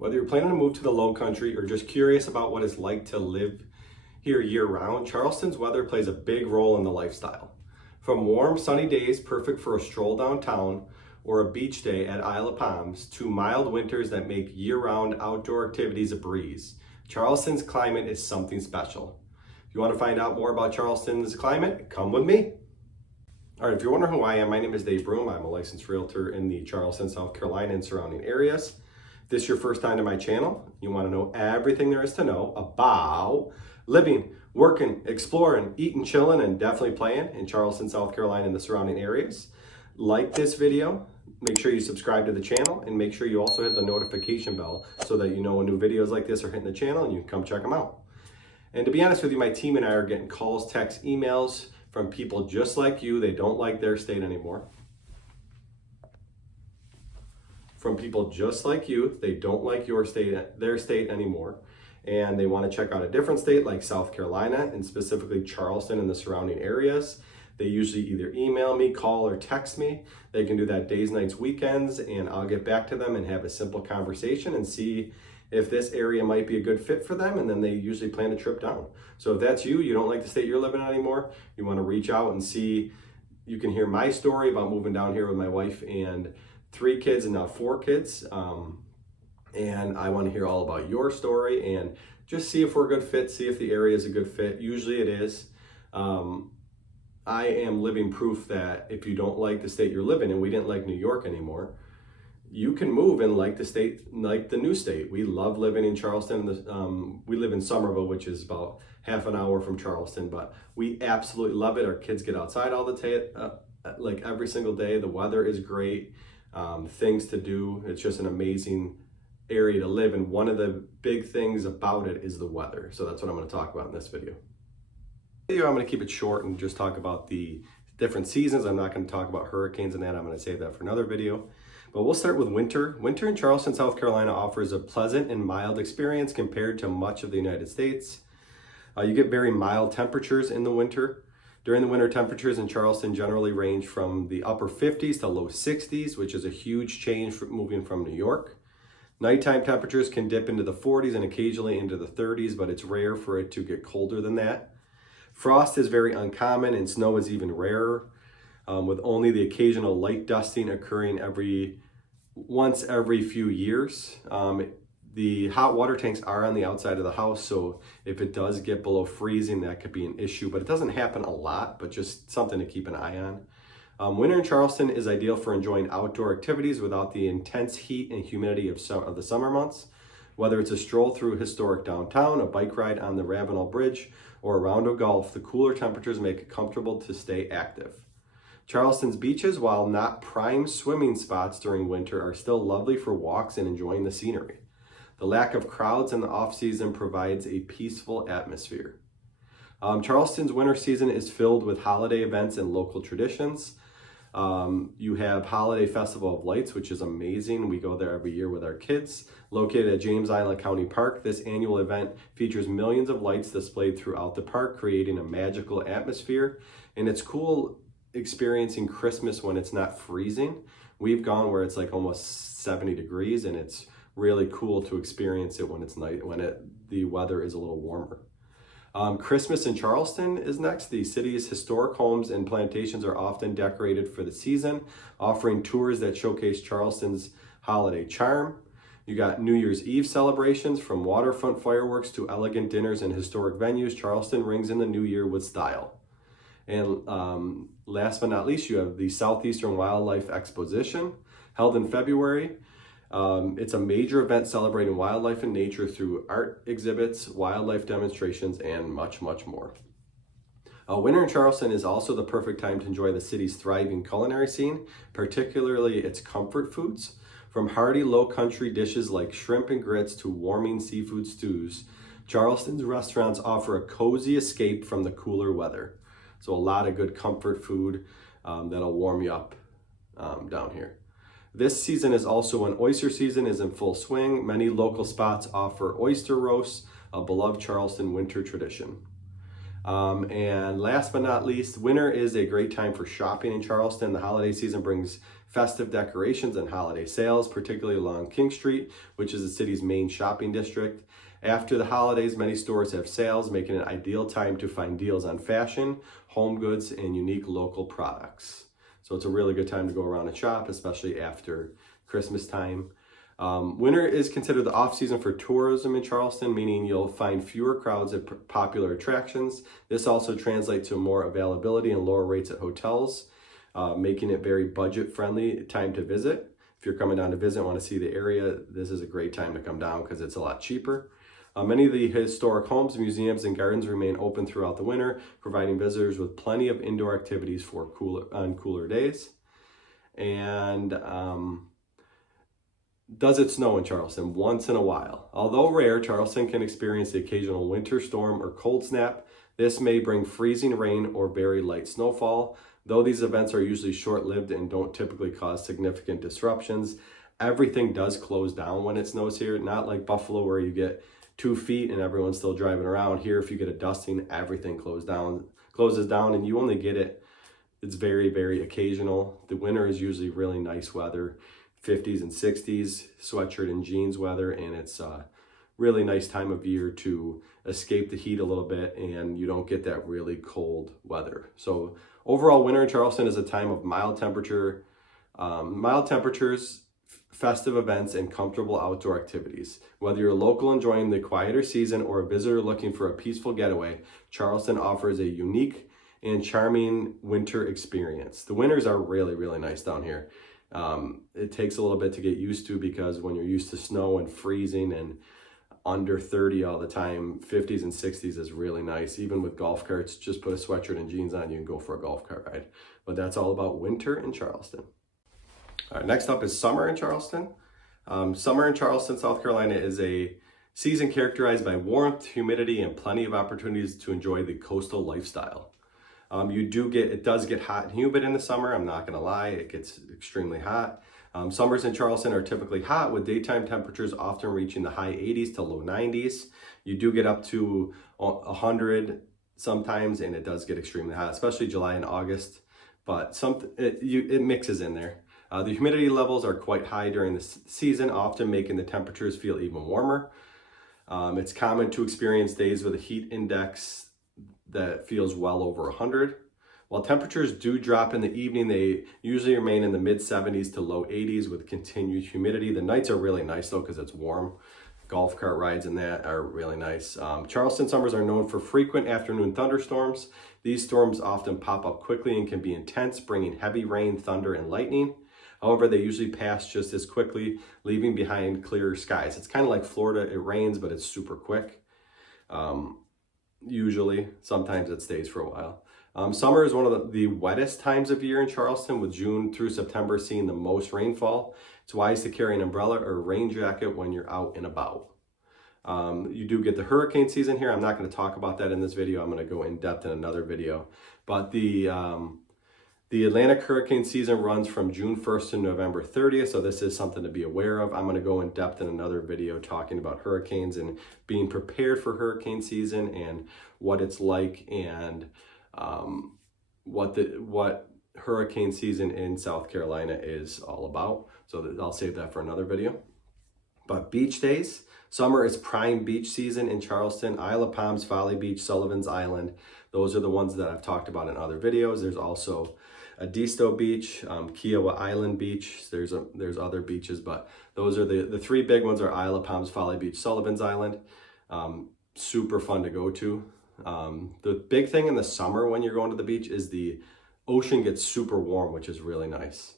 Whether you're planning to move to the low country or just curious about what it's like to live here year-round, Charleston's weather plays a big role in the lifestyle. From warm, sunny days perfect for a stroll downtown or a beach day at Isle of Palms to mild winters that make year-round outdoor activities a breeze, Charleston's climate is something special. If you want to find out more about Charleston's climate, come with me. All right, if you're wondering who I am, my name is Dave Broom. I'm a licensed realtor in the Charleston, South Carolina and surrounding areas. If this is your first time to my channel, you want to know everything there is to know about living, working, exploring, eating, chilling, and definitely playing in Charleston, South Carolina and the surrounding areas. Like this video, make sure you subscribe to the channel, and make sure you also hit the notification bell so that you know when new videos like this are hitting the channel and you can come check them out. And to be honest with you, my team and I are getting calls, texts, emails from people just like you. They don't like their state anymore. From people just like you, they don't like their state anymore, and they want to check out a different state like South Carolina and specifically Charleston and the surrounding areas. They usually either email me, call, or text me. They can do that days, nights, weekends, and I'll get back to them and have a simple conversation and see if this area might be a good fit for them, and then they usually plan a trip down. So if that's you don't like the state you're living in anymore, you want to reach out and see, you can hear my story about moving down here with my wife and 3 kids and now 4 kids. And I want to hear all about your story and just see if we're a good fit, see if the area is a good fit. Usually it is. I am living proof that if you don't like the state you're living in, we didn't like New York anymore, you can move and like the state, like the new state. We love living in Charleston. We live in Somerville, which is about half an hour from Charleston, but we absolutely love it. Our kids get outside all the time, like every single day. The weather is great, things to do. It's just an amazing area to live, and one of the big things about it is the weather. So that's what I'm going to talk about in this video. I'm going to keep it short and just talk about the different seasons. I'm not going to talk about hurricanes and that. I'm going to save that for another video. But we'll start with winter. Winter in Charleston, South Carolina offers a pleasant and mild experience compared to much of the United States. You get very mild temperatures in the winter. During the winter, temperatures in Charleston generally range from the upper 50s to low 60s, which is a huge change from moving from New York. Nighttime temperatures can dip into the 40s and occasionally into the 30s, but it's rare for it to get colder than that. Frost is very uncommon and snow is even rarer, with only the occasional light dusting occurring once every few years. The hot water tanks are on the outside of the house, so if it does get below freezing, that could be an issue, but it doesn't happen a lot, but just something to keep an eye on. Winter in Charleston is ideal for enjoying outdoor activities without the intense heat and humidity of the summer months. Whether it's a stroll through historic downtown, a bike ride on the Ravenel Bridge, or a round of golf, the cooler temperatures make it comfortable to stay active. Charleston's beaches, while not prime swimming spots during winter, are still lovely for walks and enjoying the scenery. The lack of crowds in the off-season provides a peaceful atmosphere. Charleston's winter season is filled with holiday events and local traditions. You have Holiday Festival of Lights, which is amazing. We go there every year with our kids. Located at James Island County Park, this annual event features millions of lights displayed throughout the park, creating a magical atmosphere. And it's cool experiencing Christmas when it's not freezing. We've gone where it's like almost 70 degrees, and it's really cool to experience it when it's night, the weather is a little warmer. Christmas in Charleston is next. The city's historic homes and plantations are often decorated for the season, offering tours that showcase Charleston's holiday charm. You got New Year's Eve celebrations, from waterfront fireworks to elegant dinners and historic venues. Charleston rings in the new year with style. And last but not least, you have the Southeastern Wildlife Exposition, held in February. It's a major event celebrating wildlife and nature through art exhibits, wildlife demonstrations, and much, much more. Winter in Charleston is also the perfect time to enjoy the city's thriving culinary scene, particularly its comfort foods. From hearty low country dishes like shrimp and grits to warming seafood stews, Charleston's restaurants offer a cozy escape from the cooler weather. So a lot of good comfort food that'll warm you up down here. This season is also when oyster season is in full swing. Many local spots offer oyster roasts, a beloved Charleston winter tradition. And last but not least, winter is a great time for shopping in Charleston. The holiday season brings festive decorations and holiday sales, particularly along King Street, which is the city's main shopping district. After the holidays, many stores have sales, making it an ideal time to find deals on fashion, home goods, and unique local products. So it's a really good time to go around and shop, especially after Christmas time. Winter is considered the off-season for tourism in Charleston, meaning you'll find fewer crowds at popular attractions. This also translates to more availability and lower rates at hotels, making it very budget-friendly time to visit. If you're coming down to visit and want to see the area, this is a great time to come down because it's a lot cheaper. Many of the historic homes, museums, and gardens remain open throughout the winter, providing visitors with plenty of indoor activities for cooler days. And does it snow in Charleston? Once in a while. Although rare, Charleston can experience the occasional winter storm or cold snap. This may bring freezing rain or very light snowfall. Though these events are usually short-lived and don't typically cause significant disruptions, everything does close down when it snows here. Not like Buffalo where you get 2 feet and everyone's still driving around. Here, if you get a dusting, everything closes down, and you only get it. It's very, very occasional. The winter is usually really nice weather, 50s and 60s, sweatshirt and jeans weather, and it's a really nice time of year to escape the heat a little bit, and you don't get that really cold weather. So overall, winter in Charleston is a time of mild temperatures, festive events, and comfortable outdoor activities. Whether you're a local enjoying the quieter season or a visitor looking for a peaceful getaway, Charleston offers a unique and charming winter experience. The winters are really, really nice down here. It takes a little bit to get used to because when you're used to snow and freezing and under 30 all the time, 50s and 60s is really nice. Even with golf carts, just put a sweatshirt and jeans on, you can go for a golf cart ride. But that's all about winter in Charleston. All right, next up is summer in Charleston. Summer in Charleston, South Carolina is a season characterized by warmth, humidity, and plenty of opportunities to enjoy the coastal lifestyle. It does get hot and humid in the summer. I'm not gonna lie, it gets extremely hot. Summers in Charleston are typically hot with daytime temperatures often reaching the high 80s to low 90s. You do get up to 100 sometimes, and it does get extremely hot, especially July and August, but it mixes in there. The humidity levels are quite high during the season, often making the temperatures feel even warmer. It's common to experience days with a heat index that feels well over 100. While temperatures do drop in the evening, they usually remain in the mid 70s to low 80s with continued humidity. The nights are really nice though because it's warm. Golf cart rides and that are really nice. Charleston summers are known for frequent afternoon thunderstorms. These storms often pop up quickly and can be intense, bringing heavy rain, thunder, and lightning. However, they usually pass just as quickly, leaving behind clearer skies. It's kind of like Florida. It rains, but it's super quick. Usually, sometimes it stays for a while. Summer is one of the wettest times of year in Charleston, with June through September seeing the most rainfall. It's wise to carry an umbrella or a rain jacket when you're out and about. You do get the hurricane season here. I'm not going to talk about that in this video. I'm going to go in depth in another video. But the Atlantic hurricane season runs from June 1st to November 30th, so this is something to be aware of. I'm going to go in depth in another video talking about hurricanes and being prepared for hurricane season and what it's like and what hurricane season in South Carolina is all about. So I'll save that for another video. But beach days. Summer is prime beach season in Charleston. Isle of Palms, Folly Beach, Sullivan's Island. Those are the ones that I've talked about in other videos. There's also Edisto Beach, Kiowa Island Beach. There's other beaches, but those are the three big ones are Isle of Palms, Folly Beach, Sullivan's Island. Super fun to go to. The big thing in the summer when you're going to the beach is the ocean gets super warm, which is really nice.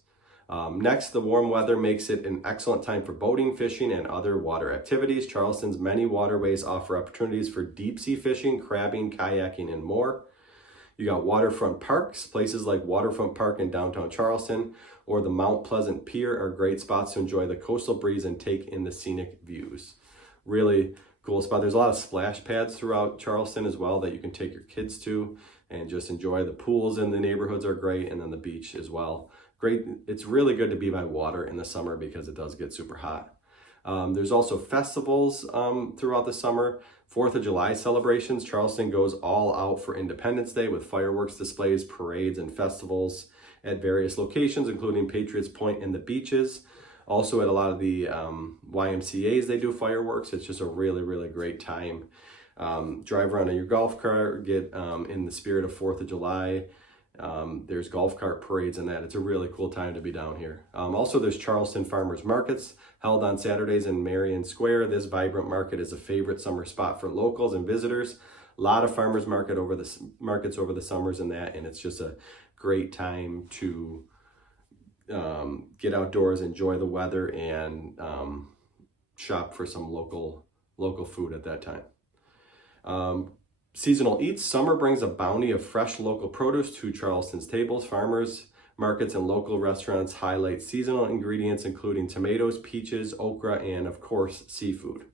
Next, the warm weather makes it an excellent time for boating, fishing, and other water activities. Charleston's many waterways offer opportunities for deep sea fishing, crabbing, kayaking, and more. You got waterfront parks. Places like Waterfront Park in downtown Charleston or the Mount Pleasant Pier are great spots to enjoy the coastal breeze and take in the scenic views. Really cool spot. There's a lot of splash pads throughout Charleston as well that you can take your kids to and just enjoy. The pools in the neighborhoods are great, and then the beach as well. Great. It's really good to be by water in the summer because it does get super hot. There's also festivals throughout the summer. 4th of July celebrations. Charleston goes all out for Independence Day with fireworks displays, parades, and festivals at various locations, including Patriots Point and the beaches. Also at a lot of the YMCAs, they do fireworks. It's just a really, really great time. Drive around in your golf cart, get in the spirit of 4th of July. There's golf cart parades and that. It's a really cool time to be down here. Also, there's Charleston Farmers Markets held on Saturdays in Marion Square. This vibrant market is a favorite summer spot for locals and visitors. A lot of farmers markets over the summers and that, and it's just a great time to get outdoors, enjoy the weather, and shop for some local food at that time. Seasonal eats. Summer brings a bounty of fresh local produce to Charleston's tables. Farmers markets and local restaurants highlight seasonal ingredients, including tomatoes, peaches, okra, and of course, seafood.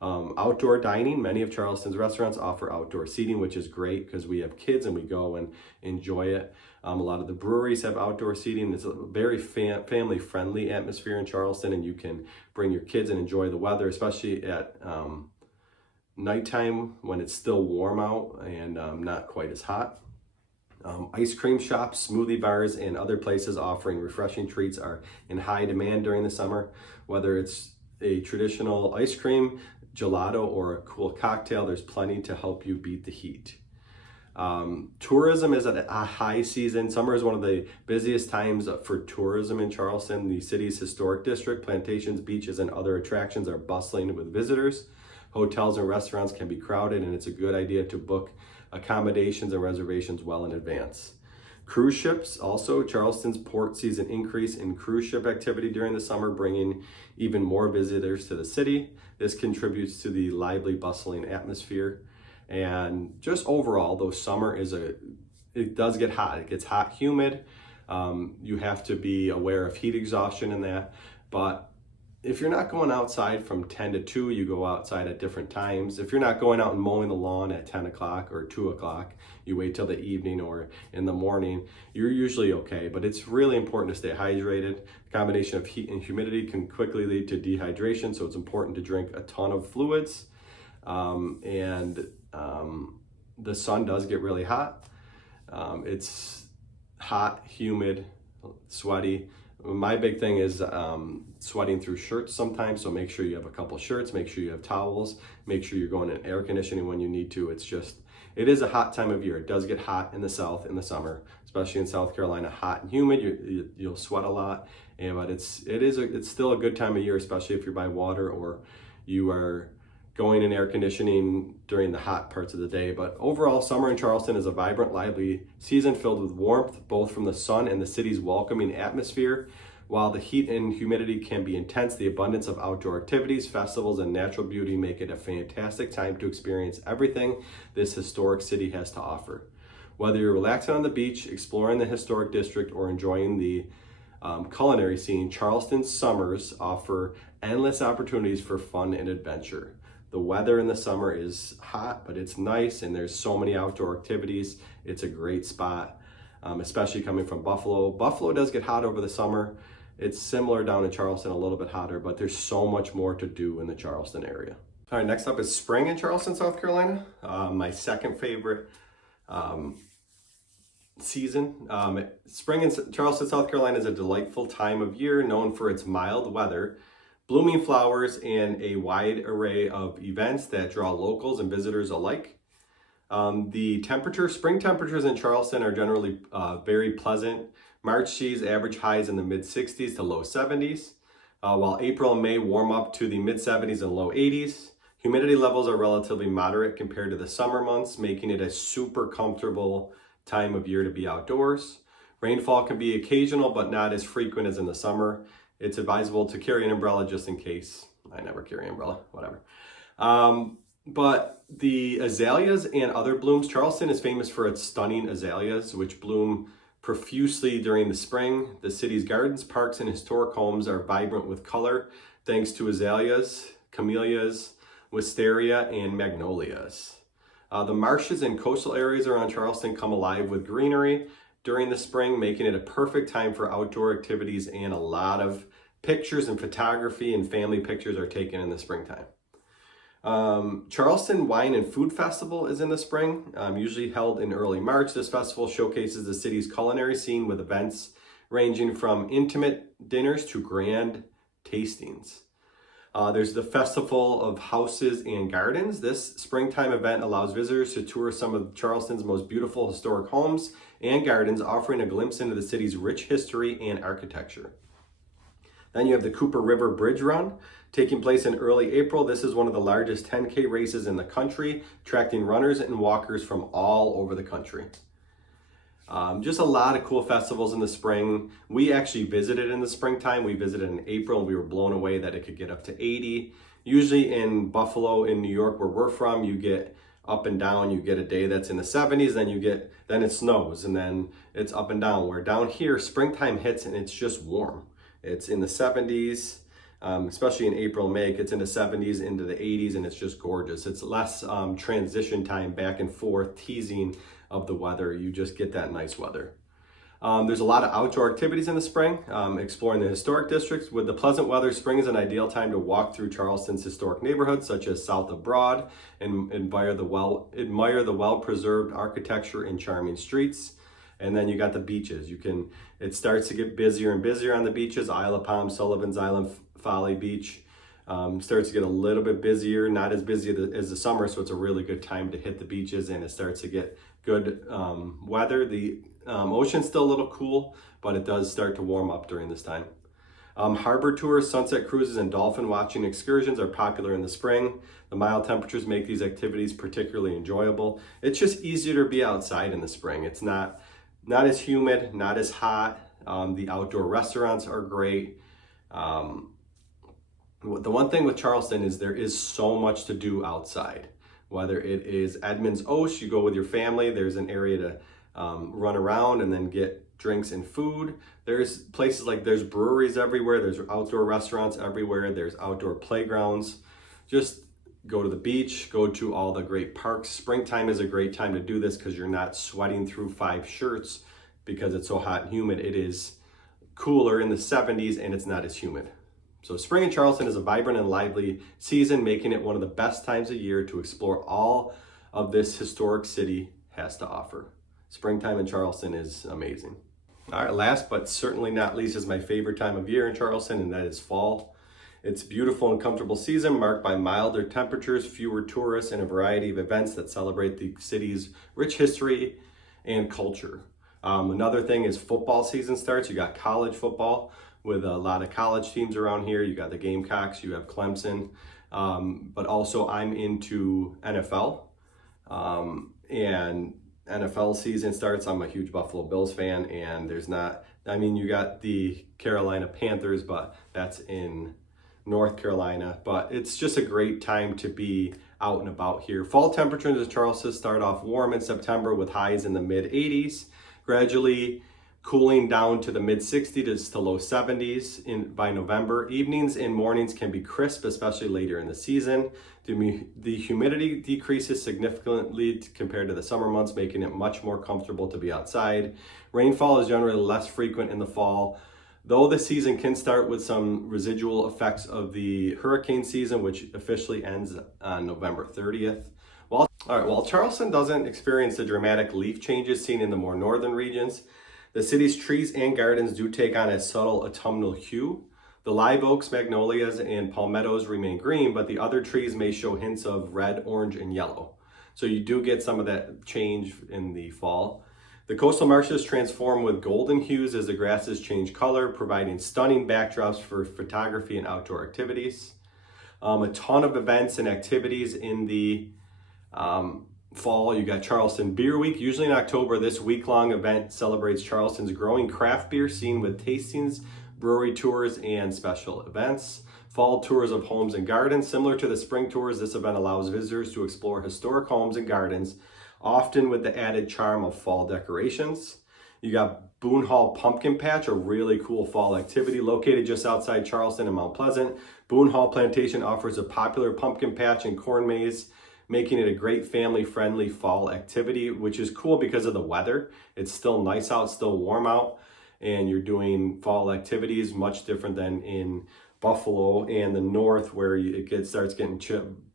Outdoor dining. Many of Charleston's restaurants offer outdoor seating, which is great because we have kids and we go and enjoy it. A lot of the breweries have outdoor seating. It's a very family-friendly atmosphere in Charleston, and you can bring your kids and enjoy the weather, especially at nighttime when it's still warm out and not quite as hot. Ice cream shops, smoothie bars, and other places offering refreshing treats are in high demand during the summer. Whether it's a traditional ice cream, gelato, or a cool cocktail, there's plenty to help you beat the heat. Tourism is at a high season. Summer is one of the busiest times for tourism in Charleston. The city's historic district, plantations, beaches, and other attractions are bustling with visitors. Hotels and restaurants can be crowded, and it's a good idea to book accommodations and reservations well in advance. Cruise ships, also, Charleston's port sees an increase in cruise ship activity during the summer, bringing even more visitors to the city. This contributes to the lively, bustling atmosphere. And just overall, though, summer it does get hot. It gets hot, humid. You have to be aware of heat exhaustion and that. But if you're not going outside from 10 to 2, you go outside at different times. If you're not going out and mowing the lawn at 10 o'clock or 2 o'clock, you wait till the evening or in the morning, you're usually okay. But it's really important to stay hydrated. The combination of heat and humidity can quickly lead to dehydration, so it's important to drink a ton of fluids. The sun does get really hot. It's hot, humid, sweaty. My big thing is sweating through shirts sometimes, so make sure you have a couple shirts, make sure you have towels, make sure you're going in air conditioning when you need to. It is a hot time of year. It does get hot in the South in the summer, especially in South Carolina, hot and humid. You'll sweat a lot, but it's still a good time of year, especially if you're by water or you are going in air conditioning during the hot parts of the day. But overall, summer in Charleston is a vibrant, lively season filled with warmth, both from the sun and the city's welcoming atmosphere. While the heat and humidity can be intense, the abundance of outdoor activities, festivals, and natural beauty make it a fantastic time to experience everything this historic city has to offer. Whether you're relaxing on the beach, exploring the historic district, or enjoying the culinary scene, Charleston's summers offer endless opportunities for fun and adventure. The weather in the summer is hot, but it's nice, and there's so many outdoor activities. It's a great spot, especially coming from Buffalo. Buffalo does get hot over the summer. It's similar down in Charleston, a little bit hotter, but there's so much more to do in the Charleston area. All right, next up is spring in Charleston, South Carolina. My second favorite season. Spring in Charleston, South Carolina is a delightful time of year known for its mild weather, blooming flowers, and a wide array of events that draw locals and visitors alike. Spring temperatures in Charleston are generally very pleasant. March sees average highs in the mid 60s to low 70s, while April and May warm up to the mid 70s and low 80s. Humidity levels are relatively moderate compared to the summer months, making it a super comfortable time of year to be outdoors. Rainfall can be occasional, but not as frequent as in the summer. It's advisable to carry an umbrella just in case. I never carry an umbrella, whatever. But the azaleas and other blooms, Charleston is famous for its stunning azaleas, which bloom profusely during the spring. The city's gardens, parks, and historic homes are vibrant with color thanks to azaleas, camellias, wisteria, and magnolias. The marshes and coastal areas around Charleston come alive with greenery during the spring, making it a perfect time for outdoor activities and a lot of pictures and photography and family pictures are taken in the springtime. Charleston Wine and Food Festival is in the spring, usually held in early March. This festival showcases the city's culinary scene with events ranging from intimate dinners to grand tastings. There's the Festival of Houses and Gardens. This springtime event allows visitors to tour some of Charleston's most beautiful historic homes and gardens, offering a glimpse into the city's rich history and architecture. Then you have the Cooper River Bridge Run, taking place in early April. This is one of the largest 10K races in the country, attracting runners and walkers from all over the country. Just a lot of cool festivals in the spring. We actually visited in the springtime. We visited in April and we were blown away that it could get up to 80. Usually in Buffalo, in New York, where we're from, you get up and down. You get a day that's in the 70s, then it snows, and then it's up and down. Where down here, springtime hits and it's just warm. It's in the 70s, especially in April, May, it gets into 70s, into the 80s, and it's just gorgeous. It's less transition time back and forth, teasing of the weather. You just get that nice weather. There's a lot of outdoor activities in the spring, exploring the historic districts. With the pleasant weather, spring is an ideal time to walk through Charleston's historic neighborhoods, such as south of Broad, and admire the well-preserved architecture and charming streets. And then you got the beaches. It starts to get busier and busier on the beaches. Isle of Palm, Sullivan's Island, Folly Beach starts to get a little bit busier, not as busy as the summer, so it's a really good time to hit the beaches, and it starts to get good weather. The ocean's still a little cool, but it does start to warm up during this time. Harbor tours, sunset cruises, and dolphin watching excursions are popular in the spring. The mild temperatures make these activities particularly enjoyable. It's just easier to be outside in the spring. It's not as humid, not as hot. The outdoor restaurants are great. The one thing with Charleston is there is so much to do outside. Whether it is Edmonds Osh, you go with your family, there's an area to run around and then get drinks and food. There's places there's breweries everywhere, there's outdoor restaurants everywhere, there's outdoor playgrounds. Just go to the beach, go to all the great parks. Springtime is a great time to do this because you're not sweating through 5 shirts because it's so hot and humid. It is cooler in the 70s and it's not as humid. So spring in Charleston is a vibrant and lively season, making it one of the best times of year to explore all of this historic city has to offer. Springtime in Charleston is amazing. All right, last but certainly not least is my favorite time of year in Charleston, and that is fall. It's a beautiful and comfortable season marked by milder temperatures, fewer tourists, and a variety of events that celebrate the city's rich history and culture. Another thing is football season starts. You got college football with a lot of college teams around here. You got the Gamecocks, you have Clemson, but also I'm into NFL, and NFL season starts. I'm a huge Buffalo Bills fan, and you got the Carolina Panthers, but that's in North Carolina. But it's just a great time to be out and about here. Fall temperatures in Charleston start off warm in September with highs in the mid 80s, gradually cooling down to the mid 60s to low 70s by November. Evenings and mornings can be crisp, especially later in the season. The humidity decreases significantly compared to the summer months, making it much more comfortable to be outside. Rainfall is generally less frequent in the fall, though the season can start with some residual effects of the hurricane season, which officially ends on November 30th. While Charleston doesn't experience the dramatic leaf changes seen in the more northern regions, the city's trees and gardens do take on a subtle autumnal hue. The live oaks, magnolias, and palmettos remain green, but the other trees may show hints of red, orange, and yellow. So you do get some of that change in the fall. The coastal marshes transform with golden hues as the grasses change color, providing stunning backdrops for photography and outdoor activities. A ton of events and activities in the fall. You got Charleston Beer Week, usually in October. This week-long event celebrates Charleston's growing craft beer scene with tastings, brewery tours, and special events. Fall tours of homes and gardens. Similar to the spring tours, this event allows visitors to explore historic homes and gardens, often with the added charm of fall decorations. You got Boone Hall Pumpkin Patch, a really cool fall activity located just outside Charleston and Mount Pleasant. Boone Hall Plantation offers a popular pumpkin patch and corn maze, making it a great family-friendly fall activity, which is cool because of the weather. It's still nice out, still warm out, and you're doing fall activities, much different than in Buffalo and the north where it starts getting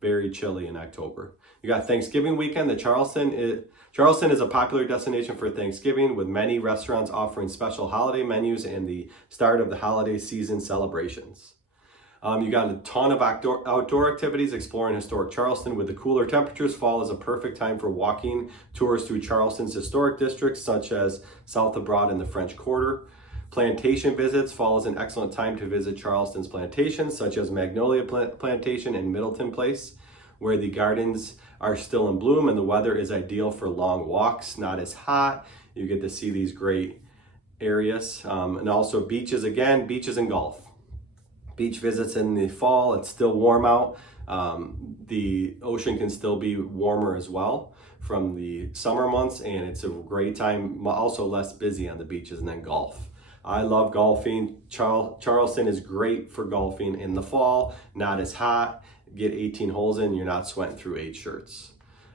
very chilly in October. You got Thanksgiving weekend. Charleston is a popular destination for Thanksgiving, with many restaurants offering special holiday menus and the start of the holiday season celebrations. You got a ton of outdoor activities exploring historic Charleston. With the cooler temperatures, fall is a perfect time for walking tours through Charleston's historic districts, such as South of Broad and the French Quarter. Plantation visits. Fall is an excellent time to visit Charleston's plantations, such as Magnolia Plantation and Middleton Place, where the gardens are still in bloom and the weather is ideal for long walks, not as hot. You get to see these great areas. And also beaches and golf. Beach visits in the fall, it's still warm out. The ocean can still be warmer as well from the summer months, and it's a great time, also less busy on the beaches. And then golf. I love golfing. Charleston is great for golfing in the fall, not as hot. Get 18 holes in, you're not sweating through 8 shirts.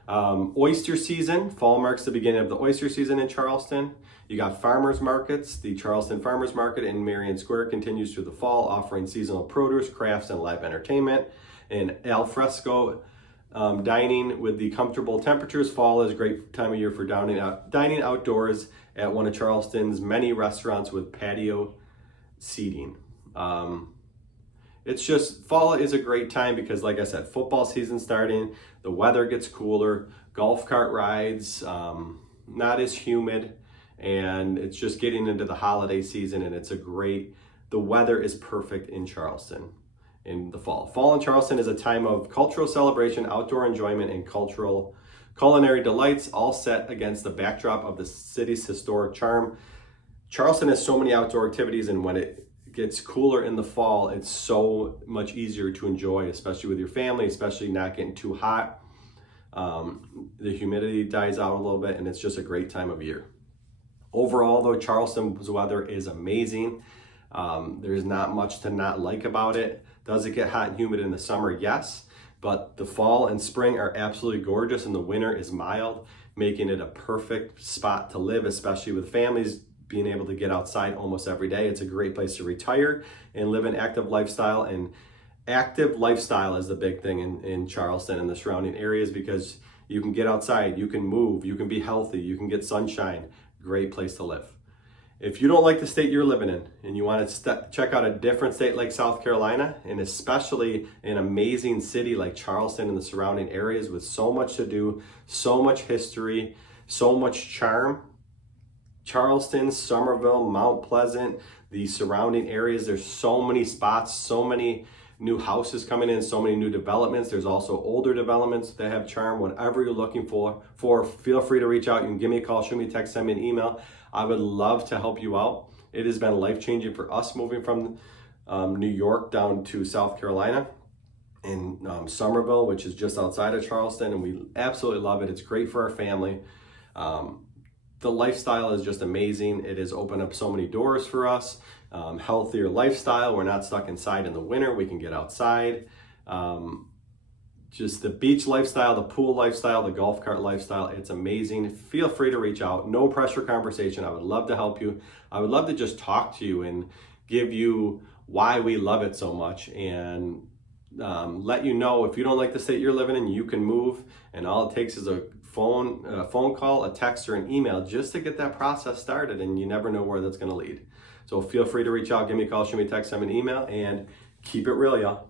Oyster season. Fall marks the beginning of the oyster season in Charleston. You got farmers markets. The Charleston Farmers Market in Marion Square continues through the fall, offering seasonal produce, crafts, and live entertainment. And al fresco dining with the comfortable temperatures. Fall is a great time of year for dining outdoors at one of Charleston's many restaurants with patio seating. It's just, fall is a great time because, like I said, football season starting, the weather gets cooler, golf cart rides, not as humid, and it's just getting into the holiday season, and the weather is perfect in Charleston in the fall. Fall in Charleston is a time of cultural celebration, outdoor enjoyment, and culinary delights, all set against the backdrop of the city's historic charm. Charleston has so many outdoor activities, and when it gets cooler in the fall, it's so much easier to enjoy, especially with your family, especially not getting too hot. The humidity dies out a little bit, and it's just a great time of year. Overall, though, Charleston's weather is amazing. There's not much to not like about it. Does it get hot and humid in the summer? Yes, but the fall and spring are absolutely gorgeous, and the winter is mild, making it a perfect spot to live, especially with families being able to get outside almost every day. It's a great place to retire and live an active lifestyle. And active lifestyle is the big thing in Charleston and the surrounding areas, because you can get outside, you can move, you can be healthy, you can get sunshine. Great place to live. If you don't like the state you're living in and you want to check out a different state like South Carolina, and especially an amazing city like Charleston and the surrounding areas with so much to do, so much history, so much charm, Charleston, Somerville, Mount Pleasant, the surrounding areas, there's so many spots, so many new houses coming in, so many new developments. There's also older developments that have charm. Whatever you're looking for, feel free to reach out. You can give me a call, shoot me a text, send me an email. I would love to help you out. It has been life-changing for us moving from New York down to South Carolina in Somerville, which is just outside of Charleston, and we absolutely love it. It's great for our family. The lifestyle is just amazing. It has opened up so many doors for us. Healthier lifestyle. We're not stuck inside in the winter. We can get outside. Just the beach lifestyle, the pool lifestyle, the golf cart lifestyle. It's amazing. Feel free to reach out. No pressure conversation. I would love to help you. I would love to just talk to you and give you why we love it so much, and let you know if you don't like the state you're living in, you can move, and all it takes is a phone call, a text, or an email just to get that process started, and you never know where that's going to lead. So feel free to reach out, give me a call, shoot me a text, send me an email, and keep it real, y'all.